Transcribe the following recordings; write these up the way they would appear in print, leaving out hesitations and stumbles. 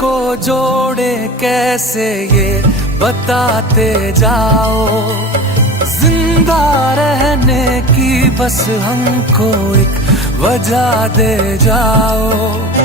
को जोड़े कैसे ये बताते जाओ। जिंदा रहने की बस हमको एक वजह दे जाओ।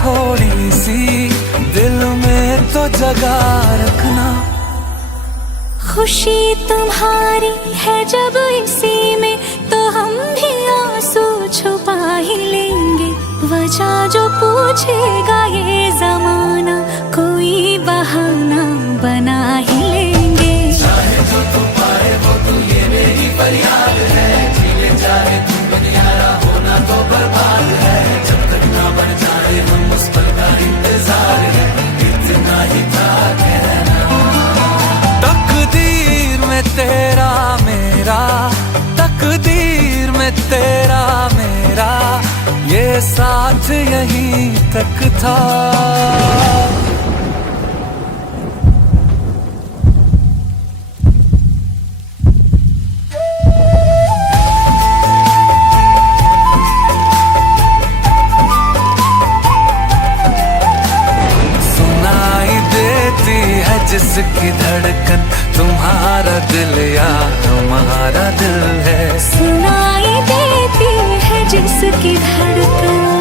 थोड़ी सी दिल में तो जगा रखना। खुशी तुम्हारी है जब इसी में, तो हम भी आंसू छुपा ही लेंगे। वजह जो पूछेगा ये जमाना, कोई बहाना बना ही लेंगे। चाहे जो तू पाए वो तू, ये मेरी फरियाद है। जीने चाहे तुम बनियारा, होना तो बर्बाद है। जब तक ना बन जाए हम उस पल का इंतजार है, इतना ही था कहना। तकदीर में तेरा मेरा, तकदीर में तेरा मेरा, ये साथ यहीं तक था। जिसकी धड़कन तुम्हारा दिल या हमारा दिल है। सुनाई देती है जिसकी धड़कन